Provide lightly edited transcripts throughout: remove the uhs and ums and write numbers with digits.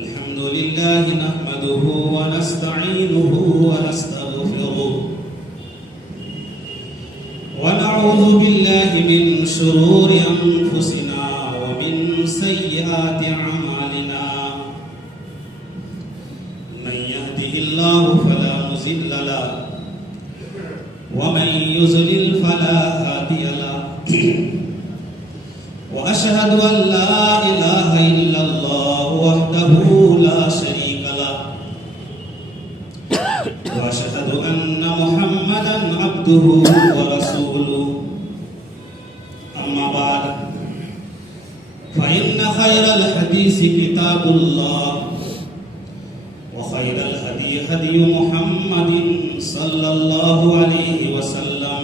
الحمد لله نحمده ونستعينه ونستغفره ونعوذ بالله من شرور أنفسنا ومن سيئات أعمالنا من يهده الله فلا مضل له ومن يضلل فلا هادي له وأشهد أن لا إله إلا الله وحده لا شريك له وأشهد أن محمدا عبده ورسوله أما بعد فإن خير الحديث كتاب الله وخير الهدي هدي محمد صلى الله عليه وسلم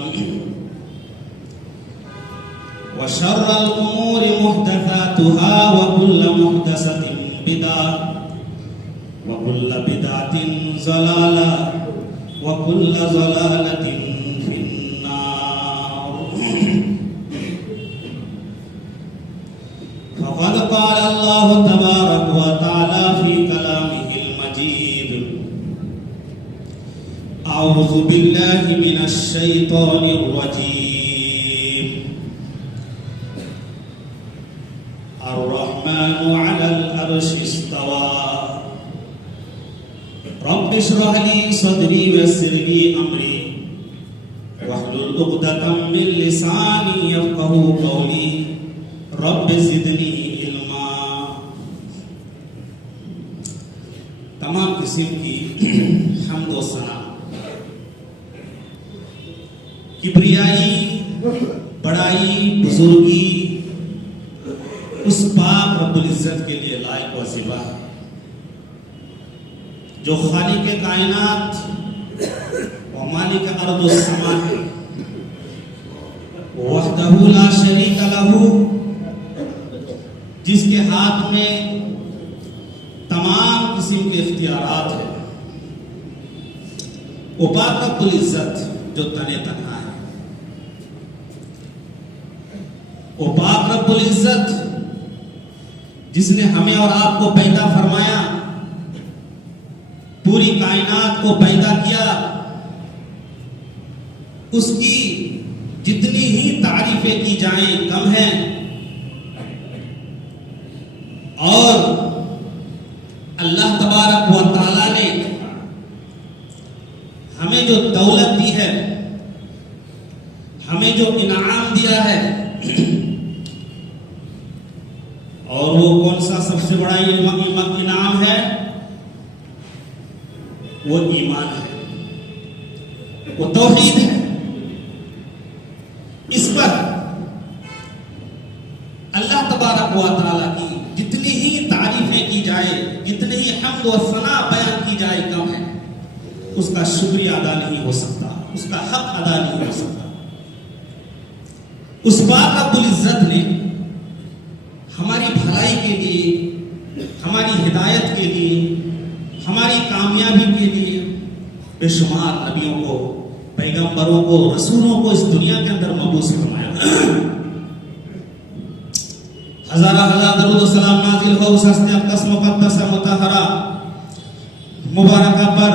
وشر الأمور محدثاتها وكل محدثة بدعة وكل بدعة ضلالة وكل ضلالة في النار. فقد قال الله تبارك وتعالى في كلامه المجيد: أعوذ بالله من الشيطان الرجيم. الرحمن على العرش استوى رب اشرح لي صدري ويسر لي أمري واحلل عقدة من لساني يفقهوا قولي رب زدني علما. تمام قسم کی حمد و ثنا، کبریائی، بڑائی، بزرگی اس پاک رب العزت کے لیے لائق و زیبا ہے جو خالق کائنات و مالک ارض و السماء ہے، وحدہ لا شریک لہ، جس کے ہاتھ میں تمام قسم کے اختیارات ہیں. وہ پاک رب العزت جو تنے تنہا ہے، وہ پاک رب العزت جس نے ہمیں اور آپ کو پیدا فرمایا، پوری کائنات کو پیدا کیا، اس کی جتنی ہی تعریفیں کی جائیں کم ہیں. اور اللہ تبارک و تعالی نے ہمیں جو دولت دی ہے، ہمیں جو انعام دیا ہے، اور وہ کون سا سب سے بڑا انعام ہے؟ وہ ایمان ہے، وہ توحید ہے. اس پر اللہ تبارک و تعالیٰ کی جتنی ہی تعریفیں کی جائے، جتنی ہی حمد و ثنا بیان کی جائے کم ہے. اس کا شکریہ ادا نہیں ہو سکتا، اس کا حق ادا نہیں ہو سکتا. اس پاک رب العزت نے ہماری بھلائی کے لیے، ہماری ہدایت کے لیے، ہماری کامیابی کے لیے بے شمار نبیوں کو، پیغمبروں کو، رسولوں کو اس دنیا کے اندر مبعوث فرمایا. ہزارہ ہزار درود و سلام نازل ہو اس ہستی اقدس مقدس مطہرہ مبارکہ پر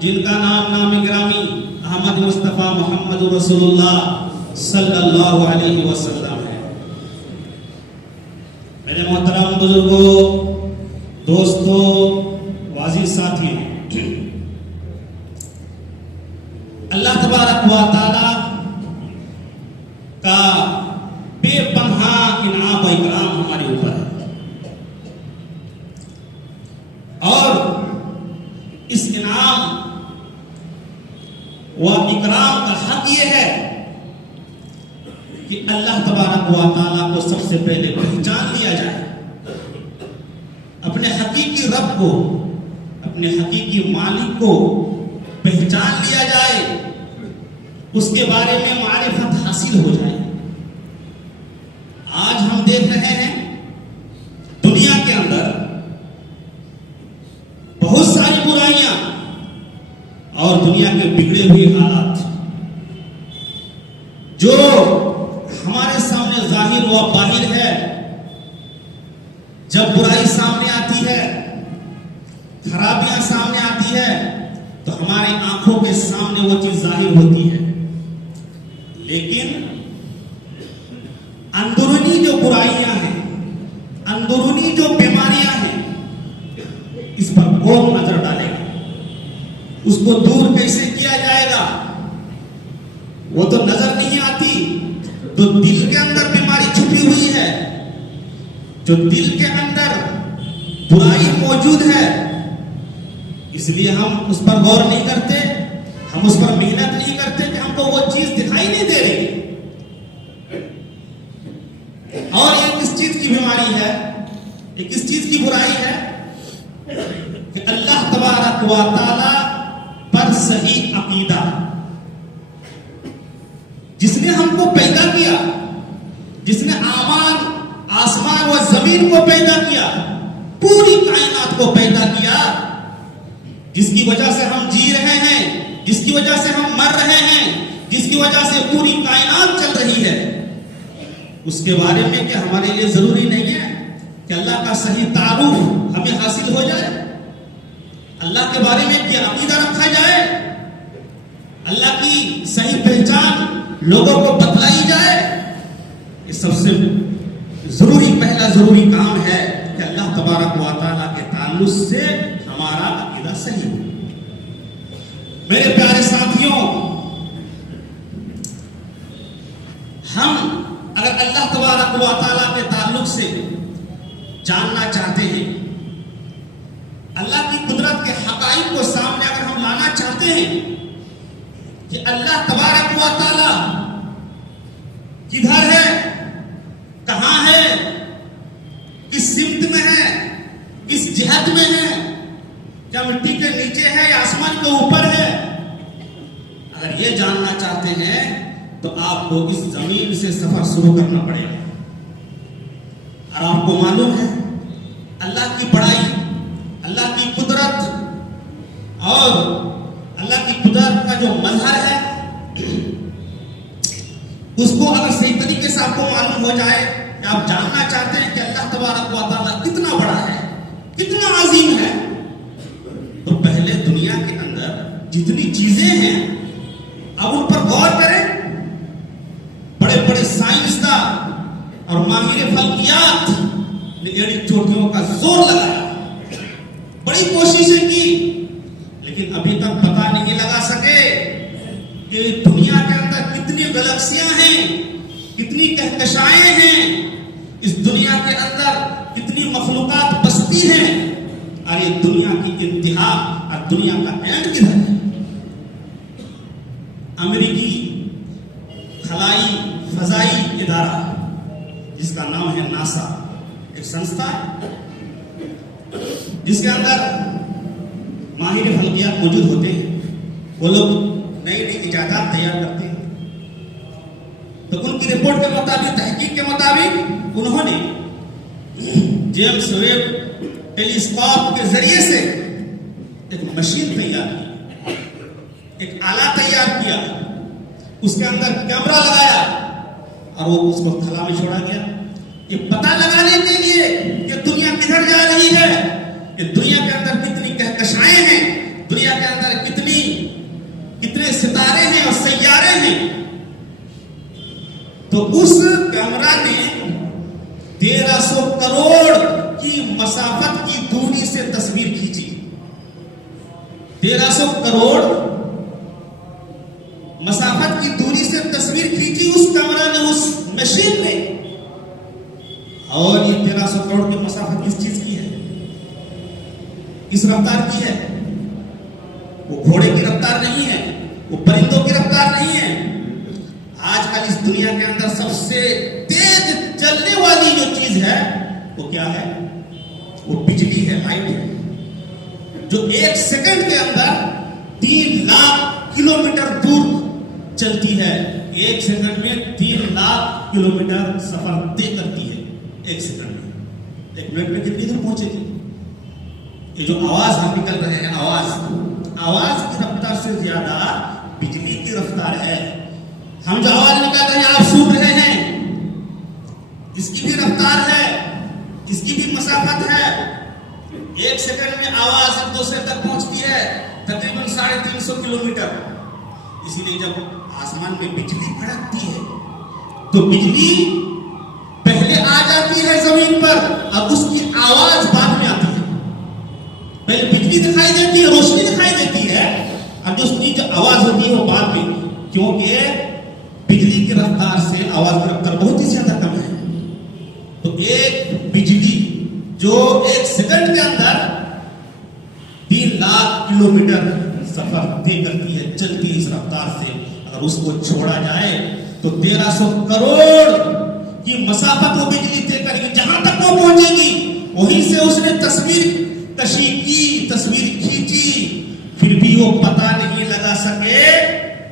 جن کا نام گرامی احمد مصطفیٰ محمد رسول اللہ صلی اللہ علیہ وسلم ہے. میرے محترم بزرگوں، دوستوں، واعظ ساتھی، اللہ تبارک و تعالی کا بے پناہ انعام و اکرام ہمارے اوپر ہے. اور اس انعام و اکرام کا حق یہ ہے کہ اللہ تبارک و تعالیٰ کو سب سے پہلے پہچان لیا جائے، اپنے حقیقی رب کو، اپنے حقیقی مالک کو پہچان لیا جائے، اس کے بارے میں معرفت حاصل ہو جائے. آج ہم دیکھ رہے ہیں دنیا کے اندر بہت ساری برائیاں اور دنیا کے بگڑے ہوئے حالات جو ہمارے سامنے ظاہر و باہر ہے. جب برائی سامنے آتی ہے خرابیاں سامنے آتی ہے تو ہماری آنکھوں کے سامنے وہ چیز ظاہر ہوتی ہے، لیکن اندرونی جو برائیاں ہیں، اندرونی جو بیماریاں ہیں، اس پر کون نظر ڈالے گا؟ اس کو دور کیسے کیا جائے گا؟ وہ تو نظر نہیں آتی، تو دل کے اندر بیماری چھپی ہوئی ہے، جو دل کے اندر برائی موجود ہے، اس لیے ہم اس پر غور نہیں کرتے، ہم اس پر محنت نہیں کرتے کہ ہم کو وہ چیز دکھائی نہیں دے رہی۔ اور یہ کس چیز کی بیماری ہے، یہ کس چیز کی برائی ہے کہ اللہ تبارک و تعالی پر صحیح عقیدہ، جس نے ہم کو پیدا کیا، جس نے آسمان و زمین کو پیدا کیا، پوری کائنات کو پیدا کیا، جس کی وجہ سے ہم جی رہے ہیں، جس کی وجہ سے ہم مر رہے ہیں، جس کی وجہ سے پوری کائنات چل رہی ہے، اس کے بارے میں کیا ہمارے لیے ضروری نہیں ہے کہ اللہ کا صحیح تعارف ہمیں حاصل ہو جائے، اللہ کے بارے میں کیا عقیدہ رکھا جائے، اللہ کی صحیح پہچان لوگوں کو بتلائی جائے؟ یہ سب سے ضروری، پہلا ضروری کام ہے کہ اللہ تبارک و تعالیٰ کے تعلق سے ہمارا عقیدہ صحیح ہو۔ میرے پیارے ساتھیوں، ہم اگر اللہ تبارک و تعالیٰ کے تعلق سے جاننا چاہتے ہیں، اللہ کی قدرت کے حقائق کو سامنے اگر ہم لانا چاہتے ہیں کہ اللہ تبارک و تعالیٰ کدھر ہے، کہاں ہے، کس سمت میں ہے، کس جہت میں ہے، کیا مٹی کے نیچے ہے یا آسمان کے اوپر ہے، اگر یہ جاننا چاہتے ہیں تو آپ کو اس زمین سے سفر شروع کرنا پڑے گا۔ اور آپ کو معلوم ہے اللہ کی بڑائی، اللہ کی قدرت اور اللہ کی قدرت کا جو مظہر ہے، اس کو اگر صحیح طریقے سے آپ کو معلوم ہو جائے کہ آپ جاننا چاہتے ہیں کہ اللہ تبارک و تعالیٰ کتنا بڑا ہے، کتنا عظیم ہے، تو پہلے دنیا کے اندر جتنی چیزیں ہیں اب ان پر غور کریں۔ بڑے بڑے سائنسداں اور ماہر فلکیات نے ایڑی چوٹیوں کا زور لگایا، بڑی کوششیں کی، لیکن ابھی تک پتہ نہیں لگا سکے کہ دنیا کے اندر کتنی گلیکسیاں ہیں، کتنی کہکشائیں ہیں، اس دنیا کے اندر کتنی مخلوقات بستی ہیں، اور یہ دنیا کی انتہا اور دنیا کا اینڈ کدھر ہے؟ امریکی خلائی فضائی ادارہ جس کا نام ہے ناسا، ایک سنستھا ہے جس کے اندر ماہر فلکیات موجود ہوتے ہیں، وہ لوگ نئی نئی ایجادات تیار کرتے ہیں، تو ان کی رپورٹ کے مطابق، تحقیق کے مطابق، انہوں نے جیمس ویب ٹیلیسکوپ کے ذریعے سے ایک مشین تیار کی، ایک آلہ تیار کیا، اس کے اندر کیمرہ لگایا اور وہ اس کو خلا میں چھوڑا گیا، یہ پتہ لگانے کے لیے کہ دنیا کدھر جا رہی ہے، کہ دنیا کے اندر کتنی کہکشائیں ہیں، دنیا کے اندر کتنے ستارے ہیں اور سیارے ہیں۔ تو اس کیمرہ نے 1300 کروڑ کی مسافت کی دوری سے تصویر کھینچی، 1300 کروڑ مسافت کی دوری سے تصویر کھینچی اس کیمرہ نے، اس مشین نے۔ اور یہ 1300 کروڑ کی مسافت کس چیز کی ہے، کس رفتار کی ہے؟ وہ گھوڑے کی رفتار نہیں ہے، وہ پرندوں کی رفتار نہیں ہے۔ آج کل اس دنیا کے اندر سب سے تیز چلنے والی جو چیز ہے وہ کیا ہے؟ وہ بجلی ہے، لائٹ ہے، جو 1 سیکنڈ کے اندر 3 لاکھ کلومیٹر دور چلتی ہے۔ 1 سیکنڈ میں 3 لاکھ کلومیٹر سفر طے کرتی ہے، 1 سیکنڈ میں۔ 1 منٹ میں کتنی دور پہنچے گی؟ یہ جو آواز ہم نکل رہے ہیں، آواز کی رفتار سے زیادہ بجلی کی رفتار ہے۔ ہم جو آواز نکال رہے ہیں، آپ سن رہے ہیں، اس کی بھی رفتار ہے، اس کی بھی مسافت ہے۔ ایک سیکنڈ میں آواز ایک دوسرے تک پہنچتی ہے تقریباً 350 کلومیٹر. اسی لیے جب آسمان میں بجلی کڑکتی ہے تو بجلی پہلے آ جاتی ہے زمین پر اور اس کی آواز بعد میں آتی ہے. پہلے بجلی دکھائی دیتی ہے, روشنی دکھائی دیتی ہے, اور جو اس کی جو آواز ہوتی ہے وہ بعد میں, کیونکہ بجلی کی رفتار سے آواز کی رفتار بہت ہی زیادہ کم ہے. تو ایک بجلی جو ایک سیکنڈ کے اندر 3 لاکھ کلومیٹر سفر طے کرتی ہے, چلتی ہے اس رفتار سے, اگر اس کو چھوڑا جائے تو 1300 کروڑ کی مسافت وہ بجلی طے کرے گی. جہاں تک وہ پہنچے گی وہیں سے اس نے تصویر کشی کی, تصویر کھینچی, پھر بھی وہ پتہ نہیں لگا سکے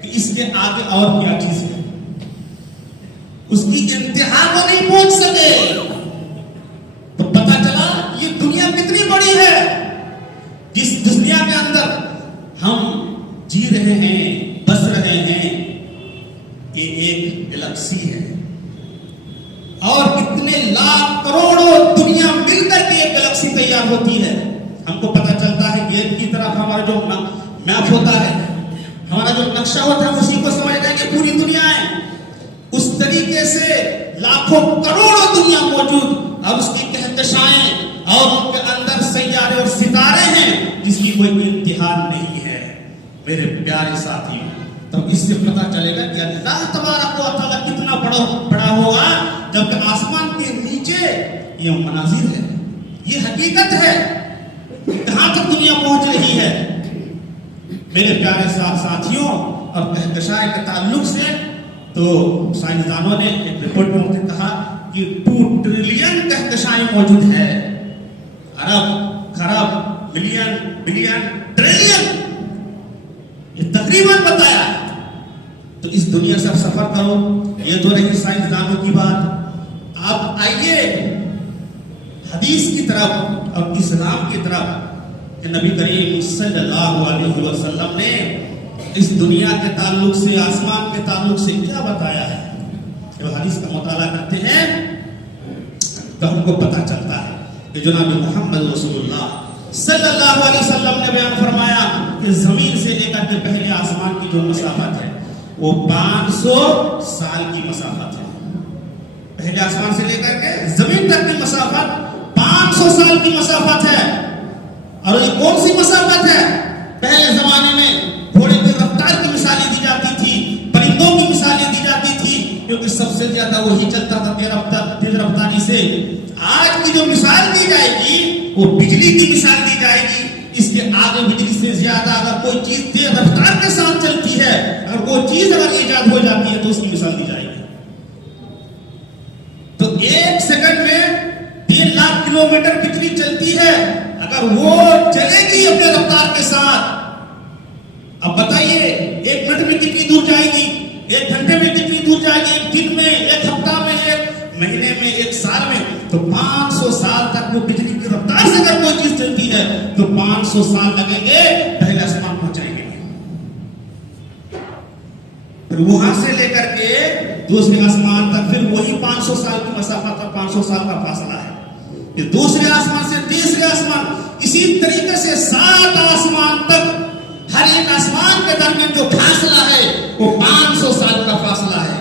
کہ اس کے آگے اور کیا چیز ہے. اس کی انتہا کو نہیں پہنچ سکے. تو پتہ چلا یہ دنیا کتنی بڑی ہے. جس دنیا کے اندر ہم جی رہے ہیں, بس رہے ہیں, یہ ایک گلیکسی ہے, اور کتنے لاکھ کروڑوں دنیا مل کر کے ایک گلیکسی تیار ہوتی ہے. ہم کو پتہ چلتا ہے کہ ایک کی طرف ہمارا جو میپ ہوتا ہے, ہمارا جو نقشہ ہوتا ہے, اسی کو سمجھ لیں کہ پوری دنیا ہے. اس طریقے سے لاکھوں کروڑوں دنیا موجود, اور اس کی کہکشائیں اور ان کے اندر سیارے اور ستارے ہیں جس کی کوئی انتہا نہیں ہے. میرے پیارے ساتھی, تو اس سے پتہ چلے گا کہ اللہ تبارک و تعالیٰ کتنا بڑا ہوگا, جبکہ آسمان کے نیچے یہ مناظر ہے, یہ حقیقت ہے. کہاں تک دنیا پہنچ رہی ہے میرے پیارے ساتھیوں. اور کہکشائیں کے تعلق سے تو سائنسدانوں نے ایک رپورٹ میں کہا کہ 2 ٹریلین کہکشائیں موجود ہے. ارب, خرب, ملین, بلین, ٹریلین, یہ تقریباً بتایا. تو اس دنیا سے سفر کرو. یہ تو رہی سائنسدانوں کی بات. اب آئیے حدیث کی طرف اور اسلام کی طرف, کہ نبی کریم صلی اللہ علیہ وسلم نے اس دنیا کے تعلق سے, آسمان کے تعلق سے کیا بتایا ہے. جب حدیث کا مطالعہ کرتے ہیں تو ہم کو پتہ چلتا ہے کہ جناب محمد رسول اللہ صلی اللہ علیہ وسلم نے بیان فرمایا کہ زمین سے لے کر کے پہلے آسمان کی جو مسافت ہے وہ 500 سال کی مسافت ہے. پہلے آسمان سے لے کر کے زمین تک کی مسافت 500 سال کی مسافت ہے. اور یہ کون سی مسافت ہے؟ پہلے زمانے میں گھوڑے کی رفتار کی مثالیں دی جاتی تھی, پرندوں کی مثالیں دی جاتی تھی, کیونکہ سب سے زیادہ وہی چلتا تھا تیز رفتاری سے. آج کی جو مثال دی جائے گی وہ بجلی کی مثال دی جائے گی. اس کے آگے بجلی سے زیادہ اگر کوئی چیز تیز رفتار کے ساتھ چلتی ہے, اگر کوئی چیز اگر ایجاد ہو جاتی ہے تو اس کی مثال دی جائے گی. تو ایک سیکنڈ میں 3 لاکھ کلومیٹر بجلی چلتی ہے. اگر وہ چلے گی اپنے رفتار کے ساتھ, اب بتائیے 1 منٹ میں کتنی دور جائے گی, 1 گھنٹے میں کتنی دور جائے گی, 1 دن میں, 1 ہفتہ میں, 1 مہینے میں, 1 سال میں. تو 500 سال تک وہ بجلی کی رفتار سے اگر کوئی چیز چلتی ہے تو 500 سال لگیں گے پہلے آسمان پہنچائیں گے. پھر وہاں سے لے کر کے دوسرے آسمان تک پھر وہی 500 سال کی مسافت اور 500 سال کا فاصلہ ہے. پھر دوسرے آسمان سے تیسرے آسمان, اسی طریقے سے 7 آسمان تک. ہر ایک آسمان کے درمیان جو فاصلہ ہے وہ 500 سال کا فاصلہ ہے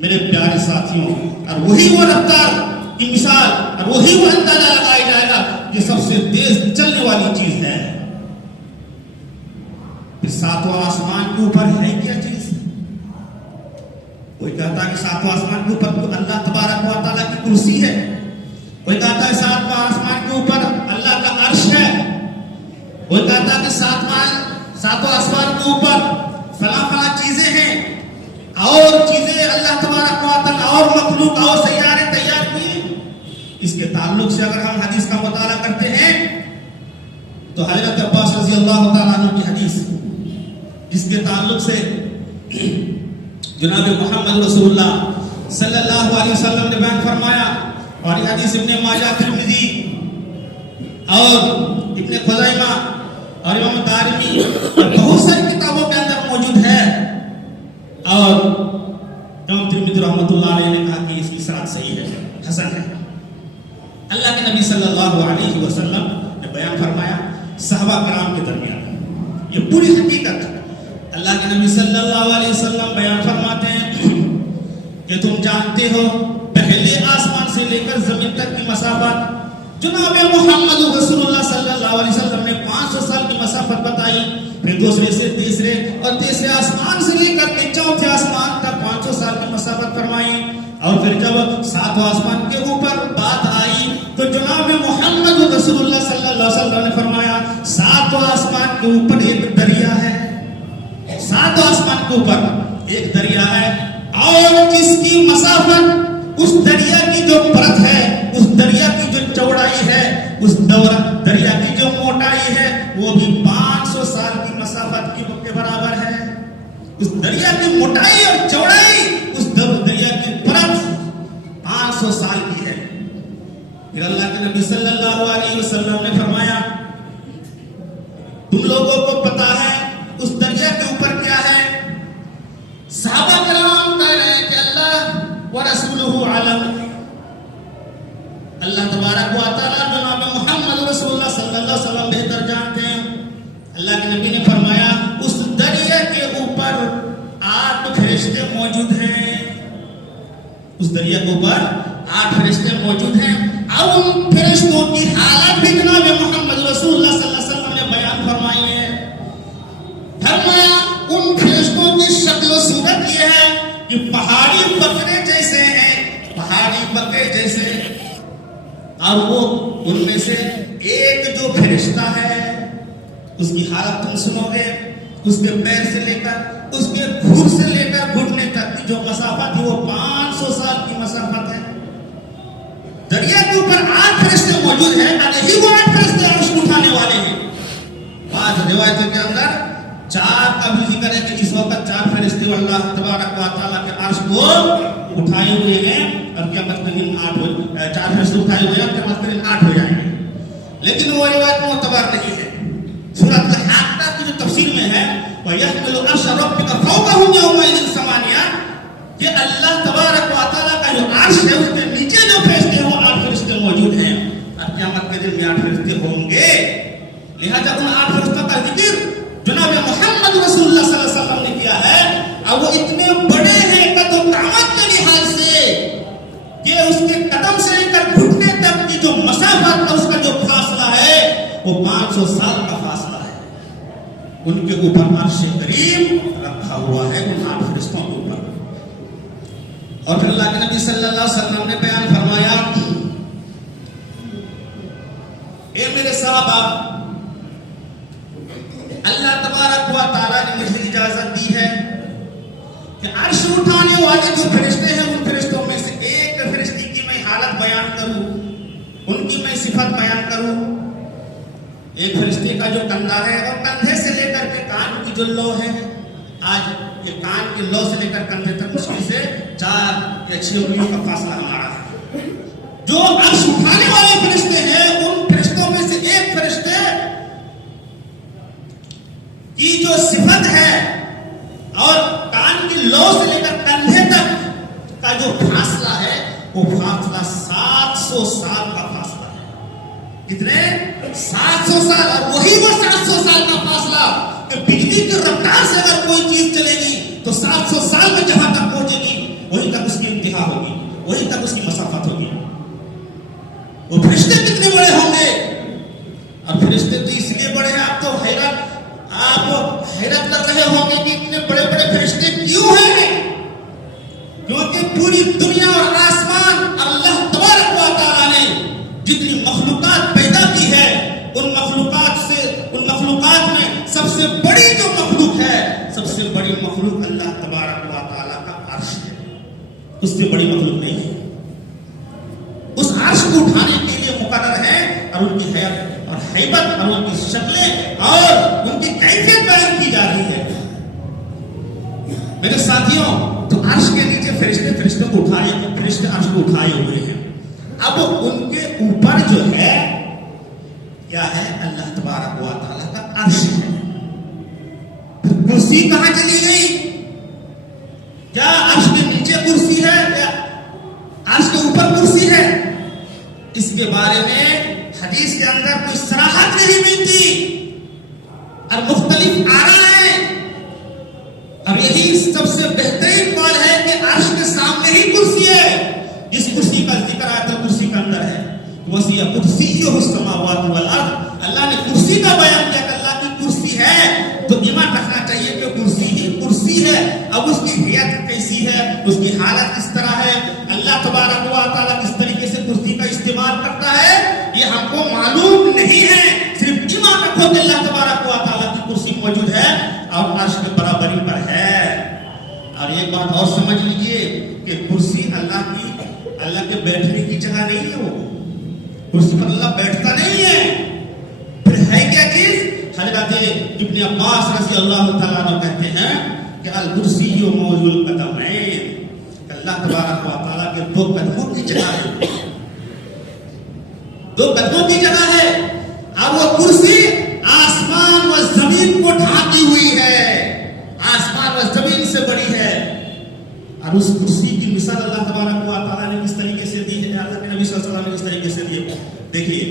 میرے پیارے ساتھیوں. اور وہی وہ رفتار کی مثال اور وہی وہ اندازہ لگایا جائے گا کہ سب سے تیز چلنے والی چیز ہے. پھر 7واں آسمان کے اوپر ہے کیا چیز؟ کوئی کہتا ہے کہ 7واں آسمان کے اوپر اللہ تبارک و تعالیٰ کی کرسی ہے. کوئی کہتا ہے 7واں آسمان کے اوپر اللہ کا عرش ہے. کوئی کہتا ہے کہ 7واں آسمان کے اوپر فلاں فلاں چیزیں ہیں, اور چیزیں اللہ تبارک و تعالیٰ اور مخلوق اور سیارے تیار ہوئی. اس کے تعلق سے اگر ہم حدیث کا مطالعہ کرتے ہیں تو حضرت عباس رضی اللہ تعالیٰ عنہ کی حدیث, جس کے تعلق سے جناب محمد رسول اللہ صلی اللہ علیہ وسلم نے بیان فرمایا, اور یہ حدیث ابن ماجہ, ترمذی اور ابن خزیمہ اور امام دارمی اور بہت ساری کتابوں کے اندر موجود ہے. اور امام ترمذی رحمۃ اللہ علیہ نے کہا کہ اس کی سند صحیح ہے, حسن ہے. اللہ کے نبی صلی اللہ علیہ وسلم نے بیان فرمایا صحابہ کرام کے درمیان. یہ پوری حقیقت اللہ کے نبی صلی اللہ علیہ وسلم بیان فرماتے ہیں کہ تم جانتے ہو پہلے آسمان سے لے کر زمین تک کی مسافت جناب محمد رسول اللہ صلی اللہ علیہ وسلم نے 500 سال کی مسافت بتائی. پھر دوسرے سے تیسرے اور تیسرے آسمان سے لے کر کے چوتھے آسمان تک 500 سال کی مسافت فرمائی. اور پھر جب ساتواں آسمان کے اوپر بات آئی تو جناب محمد رسول اللہ صلی اللہ علیہ وسلم نے فرمایا ساتواں آسمان کے اوپر ایک دریا ہے. ساتواں آسمان کے اوپر ایک دریا ہے اور جس کی مسافت اس دریا کی جو پرت ہے, اس دریا کی جو چوڑائی ہے, اس دریا کی جو موٹائی ہے وہ بھی 500 سال کی مسافت کے برابر ہے. اس دریا کی موٹائی اور چوڑائی, اس دریا کی پرت 500 سال کی ہے. پھر اللہ کے نبی صلی اللہ علیہ وسلم نے فرمایا تم لوگوں کو پتا ہے اس دریا کے اوپر کیا ہے؟ صحابہ کرام کہہ رہے ہیں کہ اللہ ورسولہ عالم, اللہ تبارک و تعالی جناب محمد رسول اللہ صلی اللہ علیہ وسلم بہتر جانتے ہیں. اللہ کے نبی نے فرمایا اس دریا کے اوپر 8 فرشتے موجود ہیں. اس دریا کے اوپر 8 فرشتے موجود ہیں. اب ان فرشتوں کی حالت بھی جناب محمد رسول اللہ صلی اللہ علیہ وسلم نے بیان فرمائی ہے. فرمایا ان فرشتوں کی شکل و صورت یہ ہے کہ پہاڑی بکرے جیسے ہیں, پہاڑی بکرے جیسے. اور وہ ان میں سے ایک جو فرشتہ ہے اس کی حالت تم سنو گے. اس کے پیر سے لے کر اس کے گھٹ سے لے کر گھٹنے تک کی جو مسافت ہے وہ 500 سال کی مسافت ہے. دریا کے اوپر 8 فرشتے موجود ہیں اور یہی وہ 8 فرشتے عرش اٹھانے والے ہیں. بعض روایتوں کے اندر 4 کا بھی ذکر ہے کہ اس وقت 4 فرشتے اللہ تبارک و تعالیٰ کے عرش کو اٹھائے ہوئے ہیں اور قیامت کے دن 4 فرشتے اٹھائے ہوئے ہیں اور قیامت کے دن 8 ہو جائیں گے. لیکن وہ روایت معتبر نہیں ہے. سورۃ الحاقہ کی جو تفسیر میں ہے وَيَحْمِلُ عَرْشَ رَبِّكَ فَوْقَهُمْ يَوْمَئِذٍ ثَمَانِيَةٌ, کہ اللہ تبارک و تعالیٰ کا جو عرش ہے اس کے نیچے جو فرشتے ہیں وہ 8 فرشتے موجود ہیں اور قیامت کے دن میں 8 فرشتے ہوں گے. لہذا ان 8 فرشتوں کا ذکر جناب محمد رسول اللہ صلی اللہ علیہ وسلم نے کیا ہے اور وہ اتنے بڑے ہیں قد و قامت کے لحاظ سے کہ اس کے قدم سے لے کر گھٹنے تک کی جو مسافت اور اس کا جو فاصلہ ہے وہ 500 سال کا فاصلہ ہے. ان کے اوپر عرش کریم رکھا ہوا ہے ان 8 فرشتوں کے اوپر. اور پھر اللہ کے نبی صلی اللہ علیہ وسلم نے بیان فرمایا اے میرے صحابہ, اللہ تبارک و تعالیٰ نے مجھے اجازت دی ہے کہ عرش اٹھانے والے جو فرشتے ہیں ان فرشتوں میں سے ایک فرشتے کی میں حالت بیان کروں, ان کی میں صفت بیان کروں. ایک فرشتے کا جو کندھا ہے اور کندھے سے لے کر کے کان کی جو لو ہے, آج یہ کان کی لو سے لے کر کندھے تک مشکل سے 4 یا 6 انگلیوں کا فاصلہ ہمارا ہے. جو عرش اٹھانے والے فرشتے ہیں ان فرشتوں میں سے ایک فرشتے کی جو صفت ہے اور کان کی لو سے لے کر کندھے تک کا جو فاصلہ ہے وہ فاصلہ 700 سال کا فاصلہ ہے. کتنے؟ 700 سال. اور وہی وہ 700 سال کا فاصلہ کہ بجلی کی رفتار سے اگر کوئی چیز چلے گی تو 700 سال میں جہاں تک پہنچے گی وہی تک اس کی انتہا ہوگی, وہی تک اس کی مسافت ہوگی. وہ فرشتے کتنے بڑے ہوں گے؟ اب فرشتے تو اس لیے بڑے ہیں آپ حیرت کر رہے ہوں گے کہ اتنے بڑے بڑے فرشتے کیوں ہیں؟ کیونکہ پوری دنیا اور آسمان اللہ تبارک و تعالیٰ نے جتنی مخلوقات پیدا کی ہے ان مخلوقات میں سب سے بڑی جو مخلوق ہے, سب سے بڑی مخلوق اللہ تبارک و تعالیٰ کا عرش ہے. اس سے بڑی مخلوق نہیں ہے. اس عرش کو اٹھانے کے لیے مقرر ہے اور ان کی حیات اور حیبت اور ان کی شکلیں اور ان کی کیفیت بیان کی جا رہی ہے. میرے ساتھیوں, تو عرش کے نیچے فرشتے کو اٹھائے, فرشتے عرش کو اٹھائے ہوئے ہیں. اب ان کے اوپر جو ہے کیا ہے؟ اللہ تبارک و تعالیٰ کا عرش ہے. کرسی کہاں چلی گئی؟ کیا عرش کے نیچے کرسی ہے یا عرش کے اوپر کرسی ہے؟ اس کے بارے میں حدیث کے اندر کوئی صراحت نہیں ملتی اور مختلف آراء ہیں، اور یہی سب سے بہترین قول ہے کہ عرش کے سامنے ہی کرسی ہے. جس کرسی کا ذکر آیا تو کرسی کا اندر ہے وسیع کرسیہ السماوات والارض. اللہ نے کرسی کا بیان کیا کہ اللہ کی کرسی ہے تو ایمان رکھنا چاہیے کہ کرسی ہی کرسی ہے. اب اس کی حیت کیسی ہے، اس کی حالت کس طرح ہے، اللہ تبارک و تعالیٰ کس طریقے سے کرسی کا استعمال کرتا ہے، یہ ہم کو معلوم نہیں ہے. صرف ایمان رکھو کہ اللہ تبارک و تعالیٰ کی کرسی موجود ہے اور عرش کے برابری پر ہے. اور ایک بات اور سمجھ لیجئے کہ کرسی اللہ کے بیٹھنے کی جگہ نہیں ہے. وہ کرسی پر اللہ بیٹھتا نہیں ہے. پھر ہے کیا چیز؟ حضرت ابن عباس رضی اللہ تعالیٰ عنہ کہتے ہیں کہ الکرسی موضوع القدمین، اللہ تبارک و تعالیٰ کے دو قدموں کی جگہ ہے، دو قدموں کی جگہ ہے. اب وہ کرسی آسمان و زمین کو ڈھانکی ہوئی ہے، آسمان و زمین سے بڑی ہے. اور اس کرسی کی مثال اللہ تبارک و تعالیٰ نے کس طریقے سے دی ہے، اللہ کے نبی صلی اللہ علیہ وسلم نے کس طریقے سے دی ہے. دیکھیے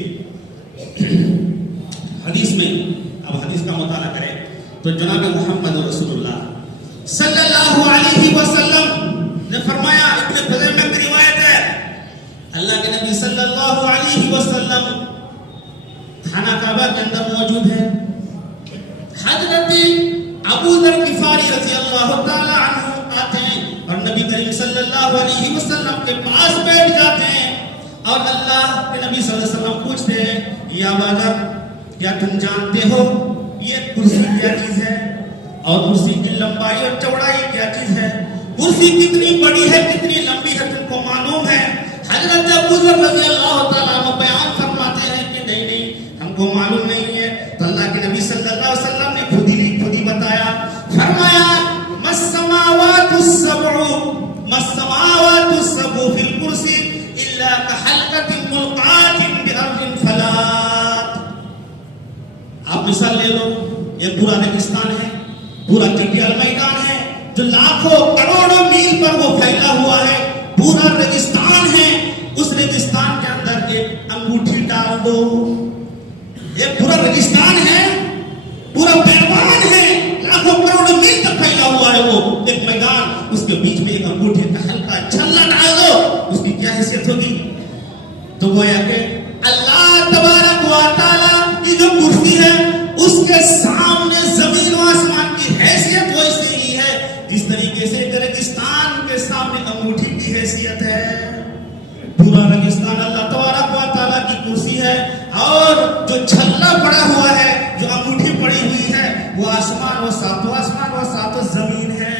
حدیث میں، اب حدیث کا مطالعہ کریں تو جناب محمد رسول اللہ صلی اللہ علیہ وسلم نے فرمایا، ابن خزیمہ کی روایت ہے، اللہ کے نبی صلی اللہ علیہ وسلم خانہ کعبہ کے اندر موجود ہے. حضرت ابو ذر غفاری رضی اللہ تعالی عنہ آتے ہیں اور نبی کریم صلی اللہ علیہ وسلم کے پاس بیٹھ جاتے ہیں اور اللہ کے نبی صلی اللہ علیہ وسلم پوچھتے ہیں، یا ابا ذر کیا تم جانتے ہو یہ کرسی کیا چیز ہے اور کرسی کی لمبائی اور چوڑائی کیا چیز ہے، کرسی کتنی بڑی ہے کتنی لمبی ہے تم کو معلوم ہے؟ حضرت ابو ذر رضی اللہ تعالیٰ عنہ بیان فرماتے ہیں کہ نہیں ہم کو معلوم نہیں ہے. تو اللہ کے نبی صلی اللہ علیہ وسلم نے خود ہی بتایا، فرمایا مَسَّمَاوَاتُ السَّبْعُ فِي الْكُرْسِي إِلَّا كَحَلْقَةٍ مُلْقَاةٍ بِأَرْضٍ فَلَاتٍ. آپ مثال لے لو، یہ پورا ریگستان ہے، پورا چٹیال میدان ہے جو لاکھوں کروڑوں میل پر وہ پھیلا ہوا ہے، پورا ریگستان ہے. اس ریگستان کے اندر ایک انگوٹھی ڈال دو، یہ پورا ریگستان ہے، پورا بیابان ہے، لاکھوں کروڑوں میل تک پھیلا ہوا ہے وہ ایک میدان، اس کے بیچ میں ایک انگوٹھی کا ہلکا چھلا ڈال دو، اس کی کیا حیثیت ہوگی؟ تو گویا کہ اللہ تبارک و تعالیٰ کی جو کرسی ہے اس کے سامنے زمین و آسمان کی حیثیت ویسے ہی ہے جس طریقے سے ریگستان کے سامنے انگوٹھی کی حیثیت ہے. پورا ریگستان اللہ تبارک و تعالیٰ کی کرسی ہے اور جو چھلا پڑا ہوا ہے، جو انگوٹھی پڑی ہوئی ہے، وہ آسمان و ساتوں زمین ہے.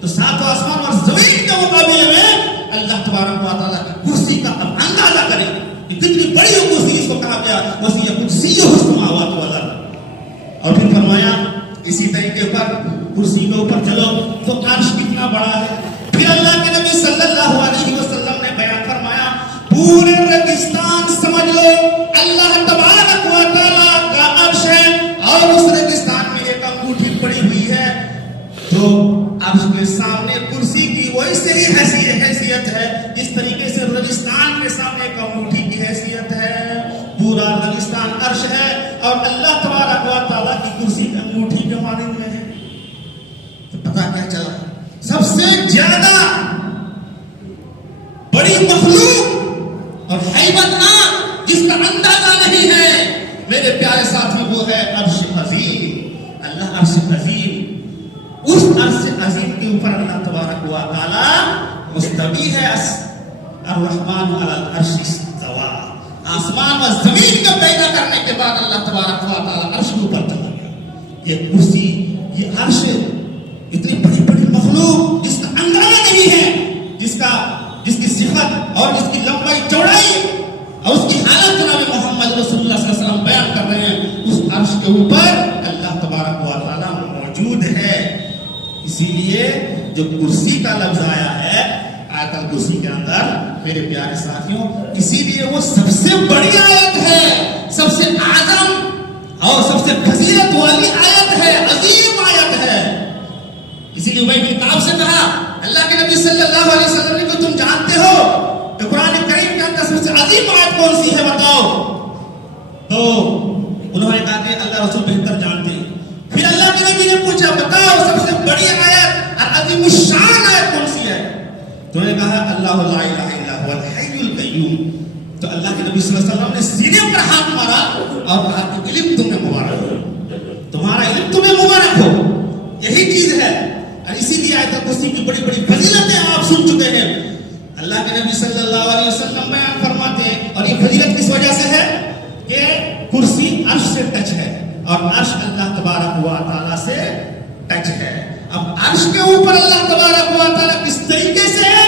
تو ساتوں آسمان اور زمین کے مقابلے میں اللہ تبارک و تعالیٰ کی کرسی کا اب اندازہ کریں کہ کتنی بڑی وہ کرسی. اس کو کہا گیا وسیع کرسیہ السماوات والارض. اور پھر فرمایا اسی طریقے پر کرسی کے اوپر چلو تو عرش کتنا بڑا ہے. پھر اللہ کے نبی صلی اللہ علیہ وسلم نے بیان فرمایا پورے ریگستان سمجھ لو اللہ تبارک و تعالیٰ کا عرش ہے اور اس ریگستان میں ایک انگوٹھی پڑی ہوئی ہے. تو عرش کے سامنے کرسی کی ویسے ہی حیثیت ہے جس طریقے سے ریگستان کے سامنے ایک انگوٹھی کی حیثیت ہے. پورا ریگستان عرش ہے اور اللہ تبارک و تعالیٰ کی کرسی انگوٹھی کے مانند میں ہے. تو پتہ کیا چلا؟ سب سے زیادہ بڑی مخلوق اور ہیبت ناک جس کا اندازہ نہیں ہے میرے پیارے ساتھی وہ ہے عرش عظیم. اللہ عرش عظیم، اس عرش عظیم کے اوپر اللہ تبارک و تعالی مستوی ہے. الرحمن علی العرش استوى. آسمان و زمین کا پیدا کرنے کے بعد اللہ تبارک و تعالی عرش کے اوپر چلا گیا. یہ کرسی، یہ عرش، اتنی بڑی بڑی مخلوق جس کا اندازہ نہیں ہے، جس کی صفت اور جس کی لمبائی چوڑائی اور اس کی حالت جناب محمد رسول اللہ صلی اللہ علیہ وسلم بیان کر رہے ہیں. اس عرش کے اوپر اللہ تبارک و تعالی موجود ہے. اسی لیے جو کرسی کا لفظ آیا ہے آیت الکرسی کے اندر میرے پیارے ساتھیوں، اسی لیے وہ سب سے بڑی آیت ہے، سب سے اعظم اور سب سے فضیلت والی آیت ہے، عظیم آیت ہے. اسی لیے ابی بن کعب سے کہا اللہ کے نبی صلی اللہ علیہ وسلم نے کہ تم جانتے ہو کہ قرآن کریم کے اندر سب سے عظیم آیت کون سی ہے بتاؤ؟ تو انہوں نے کہا کہ اللہ رسول بہتر جانتے ہیں. پھر اللہ کے نبی نے پوچھا بتاؤ سب سے بڑی آیت اور عظیم الشان آیت کون سی ہے؟ تو انہوں نے کہا اللہ لا الہ الا هو الحی القیوم. تو اللہ کے نبی صلی اللہ علیہ وسلم نے سینے پر ہاتھ مارا اور کہا کہ علم تمہیں مبارک ہو, تمہارا علم تمہیں مبارک ہو. یہی چیز ہے اور اسی لیے آیت الکرسی کی بڑی بڑی فضیلتیں آپ سن چکے ہیں. اللہ کے نبی صلی اللہ علیہ وسلم بیان فرماتے ہیں اور یہ فضیلت کس وجہ سے ہے کہ کرسی عرش سے ٹچ ہے اور عرش اللہ تبارک و تعالی سے ٹچ ہے. اب عرش کے اوپر اللہ تبارک و تعالی کس طریقے سے ہے,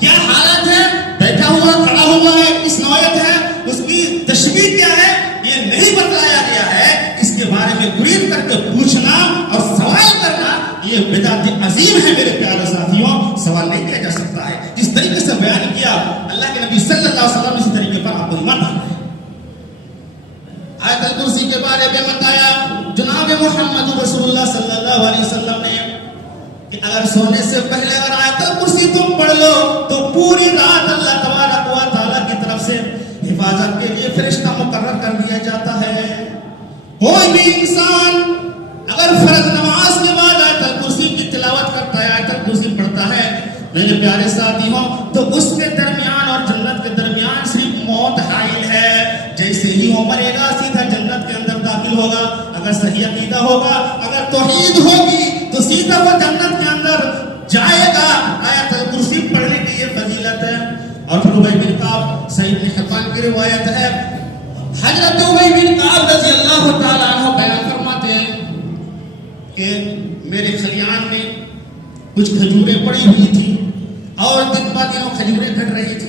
کیا حالت ہے, بیٹھا ہوا کھڑا ہوا ہے, کس نوعیت ہے, اس کی تشبیہ کیا ہے, یہ نہیں بتلایا گیا ہے. اس کے بارے میں قریب کر کے پوچھنا اور سوال کرنا یہ بدعت عظیم ہے میرے پیارے ساتھیوں. سوال نہیں کیا جا سکتا ہے. جس طریقے سے بیان کیا اللہ کے نبی صلی اللہ علیہ وسلم, اسی طریقے پر آپ کو ایمان لانا ہے. آیت الکرسی کے بارے میں بتایا جناب محمد رسول اللہ صلی اللہ علیہ وسلم نے کہ اگر سونے سے پہلے اگر آیت الکرسی تم پڑھ لو تو پوری رات اللہ تبارک و تعالیٰ کی طرف سے حفاظت کے لیے فرشتہ مقرر کر دیا جاتا ہے. کوئی بھی انسان اگر فرض نماز کے بعد آیت الکرسی کی تلاوت کرتا ہے, آیت الکرسی پڑھتا ہے میرے پیارے ساتھیوں, تو اس کے درمیان اور جنت کے درمیان صرف موت حائل ہے. جیسے ہی وہ مرے گا سیدھا جنت کے اندر داخل ہوگا. اگر صحیح عقیدہ ہوگا, اگر توحید ہوگی تو سیدھا وہ جنت کے اندر جائے گا. آیت الکرسی پڑھنے کی یہ فضیلت ہے. اور پھر ابی بن کعب, صحیح ابن حبان کی روایت ہے, حضرت ابی بن کعب رضی اللہ تعالیٰ عنہ بیان فرماتے ہیں کہ میرے خلیان میں کچھ کھجوریں پڑی ہوئی تھی اور دن بعد دنوں کھجوریں گھٹ رہی تھی.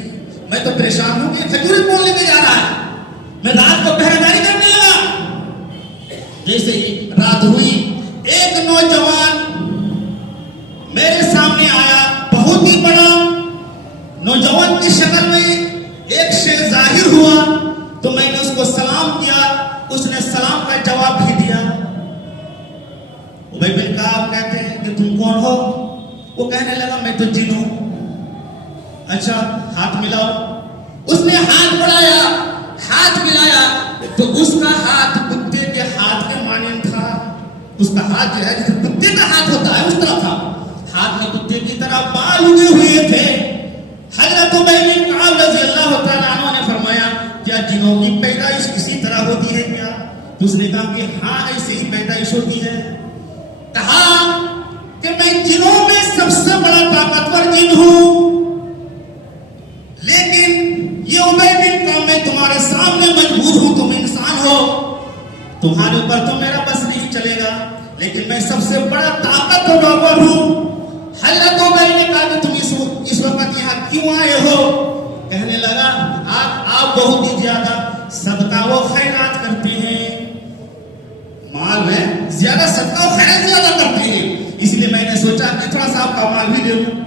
میں تو پریشان ہوں کہ کھجوریں کون لے کے جا رہا ہے. میں رات کو پہرے داری کرنے لگا. جیسے ہی رات ہوئی ایک نوجوان میرے سامنے آیا, بہت ہی بڑا. نوجوان کی شکل میں ایک شے ظاہر ہوا تو میں نے اس کو سلام کیا. اس نے سلام کا جواب بھی دیا. ابی بن کعب کہتے ہیں کہ تم کون ہو؟ وہ کہنے لگا میں تو جن ہوں. اچھا ہاتھ ملاؤ. اس نے ہاتھ بڑھایا, ہاتھ ملایا تو اس کا ہاتھ کتے کے ہاتھ کے مانند تھا. اس کا ہاتھ جو ہے جیسے کتے کا ہاتھ ہوتا ہے اس طرح تھا. ہاتھ میں کتے کی طرح بال اگے ہوئے تھے. حضرت ابی بن کعب رضی اللہ تعالیٰ عنہ نے فرمایا کیا جنوں کی پیدائش اسی طرح ہوتی ہے کیا؟ تو اس نے کہا کہ ہاں ایسی ہی پیدائش ہوتی ہے. کہا کہ میں جنوں میں سب سے بڑا طاقتور جن ہوں, لیکن یہ ابی بن کعب میں تمہارے سامنے مجبور ہوں. تم انسان ہو, تمہارے اوپر تو میرا بس نہیں چلے گا, لیکن میں سب سے بڑا طاقتور ہوں. حضرت ابی نے کہا کہ تم اس وقت یہاں کیوں آئے ہو؟ کہنے لگا آپ بہت ہی زیادہ صدقہ و خیرات کرتے ہیں, مال میں زیادہ صدقہ و خیرات زیادہ کرتے ہیں, اس لیے میں نے سوچا کہ تھوڑا سا آپ کا مال بھی دے دوں.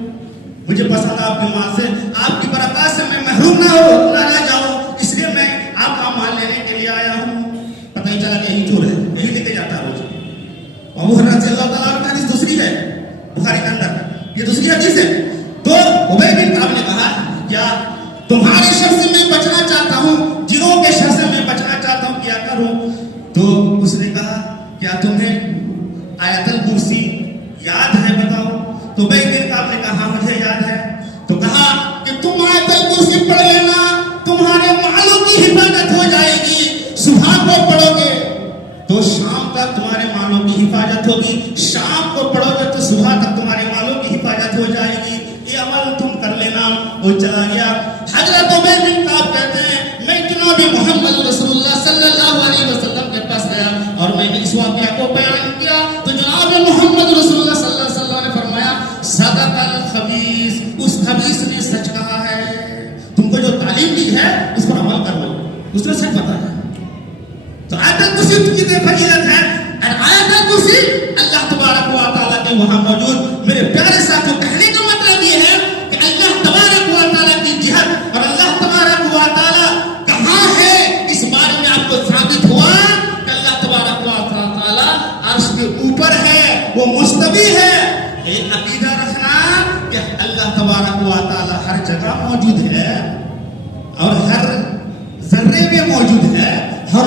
مجھے پسند آپ کے مال سے, آپ کی برکات سے میں محروم نہ جاؤں, اس لیے میں آپ کا مال لینے کے لیے آیا ہوں. پتہ ہی چلا کہ یہی چور ہے, یہی لے کے جاتا روز. ابو ہریرہ رضی اللہ تعالیٰ عنہ حدیث دوسری ہے بخاری کے اندر, یہ دوسری حدیث ہے. تو ابی بن کعب نے کہا کیا تمہارے شر سے میں بچنا چاہتا ہوں, جنوں کے شر سے میں بچنا چاہتا ہوں, کیا کروں؟ تو اس نے کہا کیا تمہیں آیت الکرسی یاد ہے بتاؤ؟ تو ابی بن کعب نے کہا مجھے یاد ہے. تو کہا کہ تم آیت الکرسی پڑھ لینا, تمہارے مالوں کی حفاظت ہو جائے گی. صبح کو پڑھو گے تو شام تک تمہارے مالوں کی حفاظت ہوگی, شام کو پڑھو گے تو صبح تک تمہارے مالوں کی حفاظت ہو جائے گی. یہ عمل تم کر لینا. وہ چلا گیا. حضرت ابی بن کعب کہتے ہیں میں جناب محمد رسول اللہ صلی اللہ علیہ وسلم کے پاس گیا اور میں نے اس واقعہ کو بیان کیا تو جناب محمد رسول اللہ صلی اللہ علیہ وسلم نے فرمایا صدق الخبیث, اس خبیث نے سچ کہا ہے. تم کو جو تعلیم دی ہے اس پر عمل کر لو, اس نے سچ بتایا. تو آیت الکرسی کی فضیلت ہے. آیت الکرسی اللہ تبارک و تعالیٰ کے وہاں موجود. میرے پیارے ساتھیوں, کہنے کا مطلب یہ ہے کہ اللہ تبارک و تعالیٰ کی جہت اور اللہ تبارک و تعالیٰ کہاں ہے, اس بارے میں آپ کو ثابت ہوا کہ اللہ تبارک و تعالیٰ عرش کے اوپر ہے, وہ مستوی ہے. یہ عقیدہ رکھنا کہ اللہ تبارک و تعالیٰ ہر جگہ موجود ہے اور ہر ذرے میں موجود ہے, ہر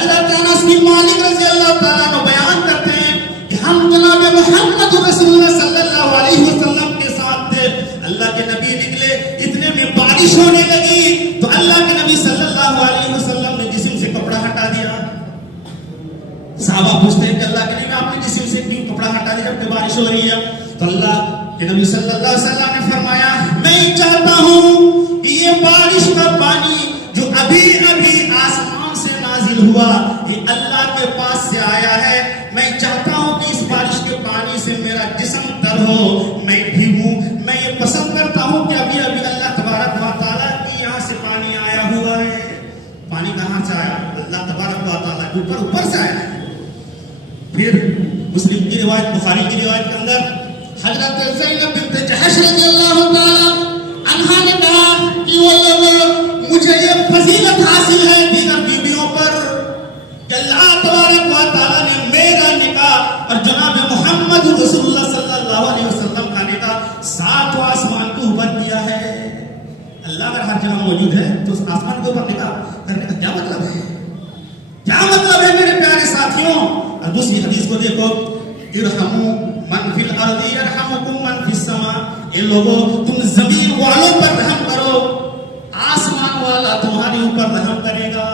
حضرت انس بن مالک رضی اللہ تعالیٰ عنہ بیان کرتے ہیں کہ ہم جناب محمد رسول اللہ صلی اللہ علیہ وسلم کے ساتھ تھے. اللہ کے نبی نکلے, اتنے میں بارش ہونے لگی تو اللہ کے نبی صلی اللہ علیہ وسلم نے جسم سے کپڑا ہٹا دیا. صحابہ پوچھتے ہیں کہ اللہ کے نبی آپ نے جسم سے کیوں کپڑا ہٹا دیا جب کہ بارش ہو رہی ہے؟ تو اللہ کہ نبی صلی اللہ علیہ وسلم نے فرمایا میں چاہتا ہوں کہ یہ بارش کا پانی جو ابھی ابھی آسمان سے نازل ہوا یہ اللہ کے پاس سے آیا ہے. میں چاہتا ہوں کہ اس بارش کے پانی سے میرا جسم تر ہو, میں بھیگوں. میں یہ پسند کرتا ہوں کہ ابھی ابھی اللہ تبارک و تعالیٰ کی یہاں سے پانی آیا ہوا ہے. پانی کہاں سے آیا؟ اللہ تبارک و تعالیٰ کے اوپر سے آیا ہے. پھر مسلم کی روایت, بخاری کی روایت کے اندر حضرت زینب بنت جحش رضی اللہ تعالی عنہا نے کہا کہ وہ لوگ مجھے یہ فضیلت حاصل ہے دیگر بیویوں پر کہ اللہ تبارک و تعالی نے میرا نکاح اور جناب محمد رسول اللہ صلی اللہ علیہ وسلم کا نکاح 7 آسمان کے اوپر کیا ہے. اللہ اگر ہر جگہ موجود ہے تو اس آسمان کے اوپر نکاح کرنے کا کیا مطلب ہے؟ کیا مطلب ہے میرے پیارے ساتھیوں؟ اور دوسری حدیث کو دیکھو, ارحموا من فی الارض یرحمکم من فی السماء. اے لوگوں تم زمین والوں پر رحم کرو, آسمان والا تمہارے اوپر رحم کرے گا.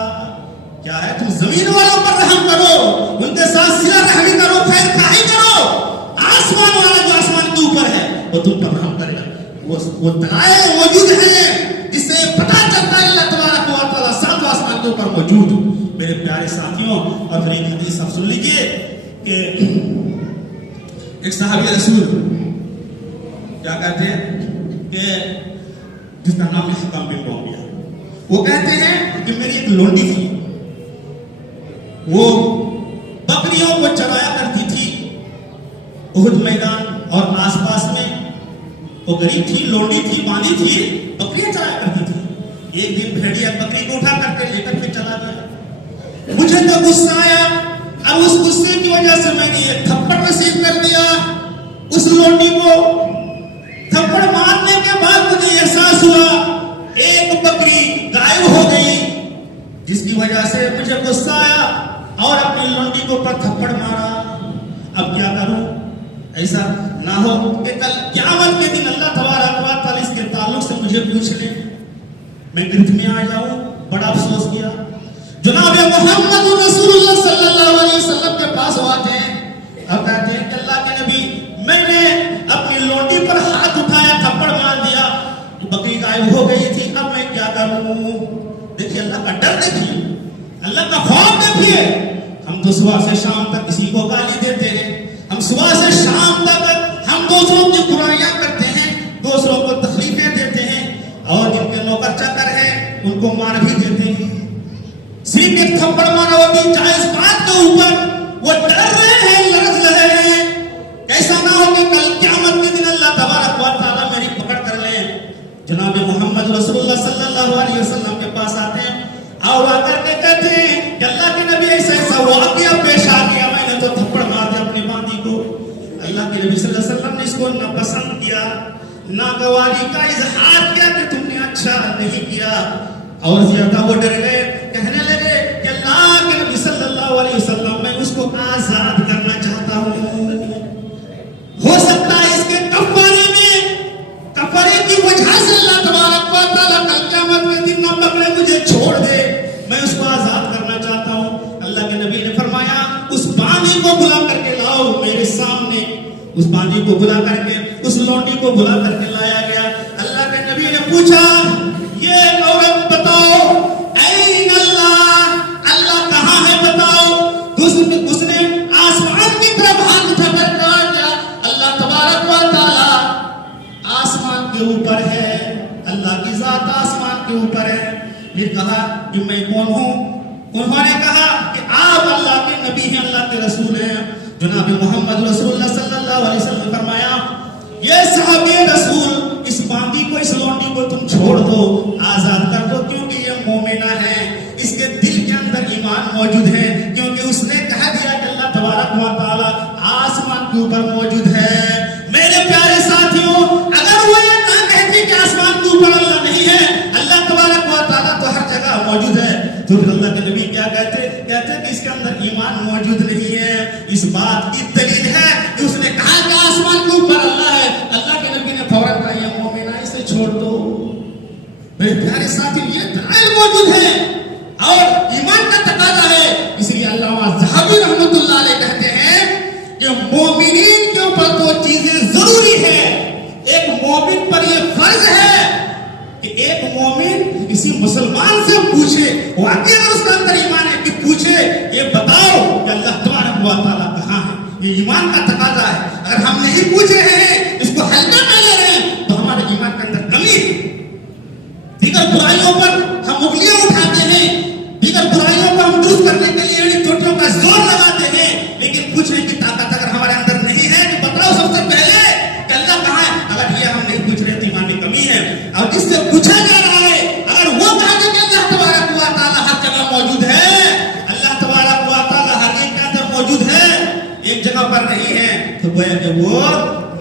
کیا ہے؟ تم زمین والوں پر رحم کرو, ان کے ساتھ صلہ رحمی کرو, خیر خواہی کرو. آسمان والا جو آسمان کے اوپر ہے وہ تم پر رحم کرے گا. وہ دلائل موجود ہیں جس سے پتہ چلتا ہے اللہ تبارک و تعالیٰ 7 آسمان کے اوپر موجود. میرے پیارے ساتھیوں, اور پھر ایک حدیث آپ سن لیجیے کہ ایک صحابی رسول کیا کہتے ہیں کہ جس کا نام ہے حکم بن معاویہ, وہ کہتے ہیں کہ میری ایک لونڈی تھی, وہ بکریوں کو چرایا کرتی تھی احد میدان اور آس پاس میں. وہ غریب تھی, لونڈی تھی, باندھی تھی, بکریاں چرایا کرتی تھی. ایک دن بھیڑیا بکری کو اٹھا کر کے لے کر کے چلا گیا. مجھے تو غصہ آیا, اب اس غصے کی وجہ سے میں نے یہ تھپڑ رسید کر دیا اس لونڈی کو. تھپڑ مارنے کے بعد مجھے احساس ہوا ایک بکری غائب ہو گئی, جس کی وجہ سے مجھے غصہ آیا اور اپنی لونڈی کو پر تھپڑ مارا. اب کیا کروں؟ ایسا نہ ہو کہ کل قیامت کے دن اللہ تبارک و تعالیٰ اس کے تعلق سے مجھے پوچھ لے, میں گرفت میں آ جاؤں. بڑا افسوس کیا. جناب محمد رسول اللہ صلی اللہ علیہ وسلم کے پاس آتے ہیں اور کہتے ہیں کہ اللہ کے نبی میں نے اپنی لونڈی پر ہاتھ اٹھایا, تھپڑ مار دیا, بکری غائب ہو گئی تھی, اب میں کیا کروں؟ دیکھیے اللہ کا ڈر, دیکھیے اللہ کا خوف دیکھیے. ہم تو صبح سے شام تک کسی کو گالی دیتے ہیں, ہم صبح سے شام تک ہم دوسروں کی برائیاں کرتے ہیں, دوسروں کو تکلیفیں دیتے ہیں, اور جن کے نوکر چاکر ہیں ان کو مار بھی دیتے ہیں. صرف ایک تھپڑ مارا وہ بھی جائز بات کے اوپر, وہ ڈر رہے ہیں, لرز رہے ہیں. ایسا نہ ہو کہ کل قیامت کے دن اللہ تبارک و تعالیٰ میری پکڑ کر لے. جناب محمد رسول اللہ صلی اللہ علیہ وسلم کے پاس آتے ہیں اور آ کر کے کہتے ہیں کہ اللہ کے نبی ایسا ایسا واقعہ پیش آ گیا, میں نے تو تھپڑ مار دیا اپنی باندھی کو. اللہ کے نبی صلی اللہ علیہ وسلم نے اس کو نہ پسند کیا, ناگواری کا اظہار کیا کہ تم نے اچھا نہیں کیا, اور زیادہ وہ ڈر گئے. کہنے لگے کہ اللہ کے نبی صلی اللہ علیہ وسلم میں اس کو آزاد کرنا چاہتا ہوں, ہو سکتا ہے اس کے کفارے کی وجہ سے اللہ تبارک و تعالیٰ کل قیامت کے دن نہ پکڑے, مجھے چھوڑ دے, میں اس کو آزاد کرنا چاہتا ہوں. اللہ کے نبی نے فرمایا اس باندھی کو بلا کر کے لاؤ میرے سامنے. اس باندھی کو بلا کر کے, اس لونڈی کو بلا کر کے لایا گیا. اللہ کے نبی نے پوچھا یہ عورت بتاؤ این اللہ, اللہ کہاں ہے بتاؤ. اس نے آسمان کی طرف ہاتھ اٹھا کر کہا کیا اللہ تبارک و تعالیٰ آسمان کے اوپر ہے, اللہ کی ذات آسمان کے اوپر ہے. پھر کہا کہ میں کون ہوں؟ انہوں نے کہا کہ آپ اللہ کے نبی ہیں, اللہ کے رسول ہیں. جناب محمد رسول اللہ صلی اللہ علیہ وسلم نے فرمایا یہ صحابی رسول اس باندھی کو, اس لونڈی کو تم چھوڑ دو, آزاد کر دو, کیونکہ یہ مومنہ ہے, اس کے دل کے اندر ایمان موجود ہے, کیونکہ اس نے کہہ دیا کہ اللہ تبارک و تعالیٰ آسمان کے اوپر موجود ہے. میرے پیارے ساتھیوں, اگر وہ یہ نہ کہتی کہ آسمان کے اوپر اللہ نہیں ہے, اللہ تبارک و تعالیٰ تو ہر جگہ موجود ہے, تو پھر اللہ کے نبی کیا کہتے کہ ایمان موجود نہیں ہے، اس بات کی دلیل ہے کہ اس نے کہا کہ آسمان کے اوپر اللہ ہے، اللہ کے نبی نے فوراً کہا یہ مومن ہے اسے چھوڑ دو۔ میرے پیارے ساتھی یہ دلائل موجود ہے اور ایمان کا تقاضا ہے، اس لیے علامہ ذہبی رحمۃ اللہ علیہ کہتے ہیں کہ مومنین کے اوپر دو چیزیں ضروری ہے۔ ایک مومن پر یہ فرض ہے کہ ایک مومن کسی مسلمان سے پوچھے، واقعی اگر اس کا اندر ایمان ہے کہ پوچھے یہ بتاؤ کہ اللہ تبارک و تعالیٰ کہاں ہے، یہ ایمان کا تقاضا ہے۔ اگر ہم نہیں پوچھ رہے ہیں، اس کو ہلکا میں لے رہے ہیں، تو ہمارے ایمان کے اندر کمی ہے۔ دیگر برائیوں پر ہم انگلیاں اٹھاتے ہیں، دیگر برائیوں کو ہم درست کرنے کے لیے ایڑی چوٹیوں کا زور لگاتے ہیں، لیکن پوچھنے کی طاقت اگر ہمارے اندر نہیں ہے کہ بتاؤ سب سے پہلے کہ اللہ کہاں ہے، اگر یہ ہم نہیں پوچھ رہے تو ایمان میں کمی ہے۔ اور جس سے پوچھا جا رہا ہے اگر وہ کہا کہ اللہ تبارک و تعالیٰ ہر جگہ موجود ہے، اللہ تبارک و تعالیٰ ہر ایک کے اندر موجود ہے، ایک جگہ پر نہیں ہے، تو گویا کہ وہ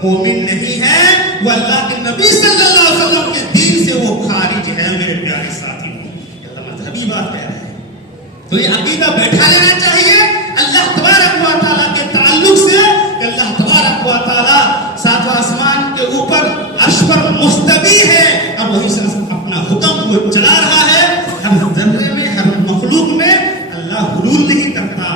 مومن نہیں ہے، وہ اللہ کے نبی صلی اللہ علیہ وسلم کے دین سے وہ خارج ہے۔ میرے پیارے ساتھی اللہ مذہبی بات کہہ رہے ہیں، تو یہ عقیدہ بیٹھا لینا چاہیے اللہ تبارک و تعالیٰ کے تعلق سے کہ اللہ تبارک و تعالیٰ ساتواں آسمان کے اوپر عرش پر مستوی ہے اور وہی سے اپنا حکم وہ چلا رہا ہے۔ ہر ذرے میں ہر مخلوق میں اللہ حلول نہیں کرتا،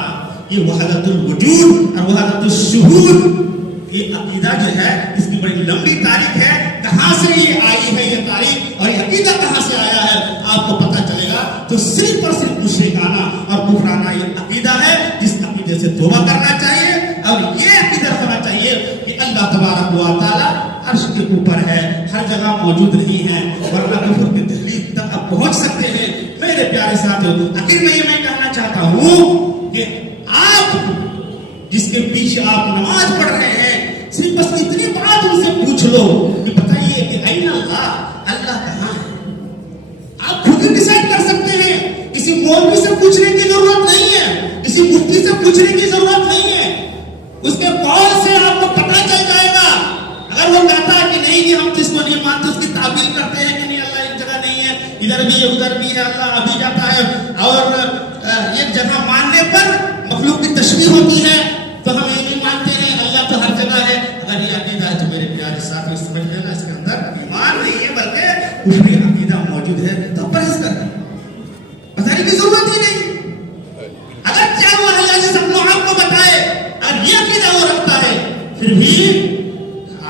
یہ وحدت الوجود اور وحدت الشہود یہ عقیدہ جو ہے اس کی بڑی لمبی تاریخ ہے، کہاں سے یہ آئی ہے یہ تاریخ اور یہ عقیدہ کہاں سے آیا ہے آپ کو پتہ چلے گا۔ تو صرف اور صرف مشرکانہ اور کفرانہ یہ عقیدہ ہے جس عقیدے سے توبہ کرنا چاہیے اور یہ عقیدہ ہونا چاہیے کہ اللہ تبارک و تعالیٰ عرش کے اوپر ہے، ہر جگہ موجود نہیں ہے، ورنہ کفر کی دہلیز تک آپ پہنچ سکتے ہیں۔ میرے پیارے ساتھیوں، آخر میں یہ میں کہنا چاہتا ہوں کہ آپ جس کے پیچھے آپ نماز پڑھ رہے ہیں صرف بس اتنی بات ان سے پوچھ لو کہ بتائیے کہ این اللہ، اللہ کہاں ہے؟ آپ خود ہی ڈیسائیڈ کر سکتے ہیں، کسی مولوی سے پوچھنے کی ضرورت نہیں ہے، کسی مفتی سے پوچھنے کی ضرورت نہیں ہے، اس کے قول سے آپ کو پتہ چل جائے گا۔ اگر وہ کہتا ہے کہ نہیں ہم جس کو نہیں مانتے اس کی تعبیر کرتے ہیں کہ نہیں اللہ ایک جگہ نہیں ہے، ادھر بھی ہے ادھر بھی ہے، اللہ ابھی جاتا ہے، اور ایک جگہ ماننے پر مخلوق کی تشبیہ ہوتی ہے تو ہم یہ نہیں مانتے ہیں اللہ تو ہر جگہ ہے۔ اگر یہ عقیدہ ہے تو میرے پیارے ساتھی سمجھ لینا اس کے اندر ایمان نہیں ہے بلکہ کفری عقیدہ موجود ہے، تو پرہیز کریں، بتانے کی ضرورت ہی نہیں۔ اگر چاہے وہ اللہ جس اپنے آپ کو بتائے اور یہ عقیدہ وہ رکھتا ہے پھر بھی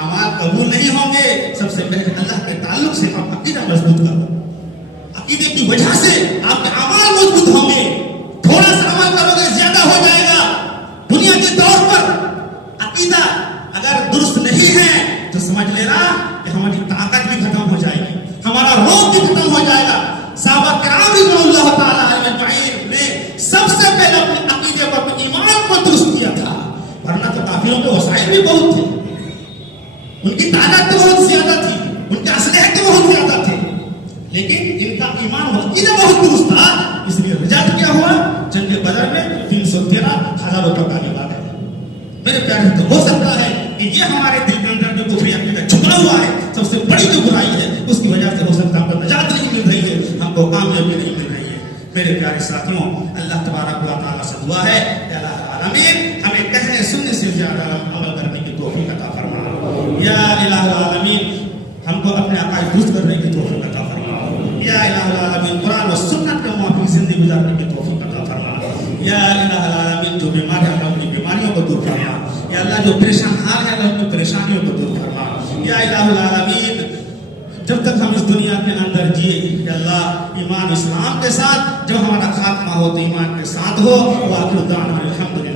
اعمال قبول نہیں ہوں گے۔ سب سے پہلے اللہ کے تعلق سے آپ عقیدہ مضبوط کرو، عقیدے کی وجہ سے آپ کے اعمال مضبوط ہوں گے۔ تھوڑا سا عمل کرو گے زیادہ ہو جائے گا۔ دنیا کے طور پر عقیدہ اگر درست نہیں ہے تو سمجھ لینا کہ ہماری طاقت بھی ختم ہو جائے گی، ہمارا روح بھی ختم ہو جائے گا۔ صحابہ کرام رضی اللہ تعالیٰ علیہ اجمعین نے سب سے پہلے اپنے عقیدے کو اپنے ایمان کو درست کیا تھا، ورنہ تو کافروں کے وسائل بھی بہت تھے، ان کی تعداد تو بہت زیادہ تھی، ان کے اسلحے تو بہت زیادہ تھے، لیکن ان کا ایمان و عقیدہ بہت درست تھا۔ اس لیے رجعت کیا ہوا؟ جنگ بدر میں 313 ہزاروں پر غالب آ گئے۔ میرے پیارے تو ہو سکتا ہے کہ یہ ہمارے دل کے اندر جو کفری عقیدہ چھپا ہوا ہے، سب سے بڑی جو برائی ہے اس کی وجہ سے ہو سکتا ہے ہم کو نجات نہیں مل رہی ہے، ہم کو کامیابی نہیں مل رہی ہے۔ میرے پیارے ساتھیوں، اللہ تبارک و تعالیٰ سے دعا ہے کہ اللہ العالمین ہمیں کہنے سننے سے زیادہ عمل کرنے کی توفیق عطا فرما۔ یا الہ العالمین ہم کو اپنے عقائد درست کرنے کی توفیق عطا فرما۔ یا الہ العالمین قرآن و سنت کے موافق زندگی گزارنے کی توفیق عطا فرما۔ یا الہ العالمین جو بیمار ہیں اللہ اپنی بیماریوں کو دور فرما۔ یا اللہ جو پریشان حال ہے اللہ اپنی پریشانیوں کو دور فرما۔ یا الہ العالمین جب تک ہم اس دنیا کے اندر جیے کہ اللہ ایمان اسلام کے ساتھ، جب ہمارا خاتمہ ہو تو ایمان کے ساتھ ہو۔ وآخر دعوانا الحمدللہ۔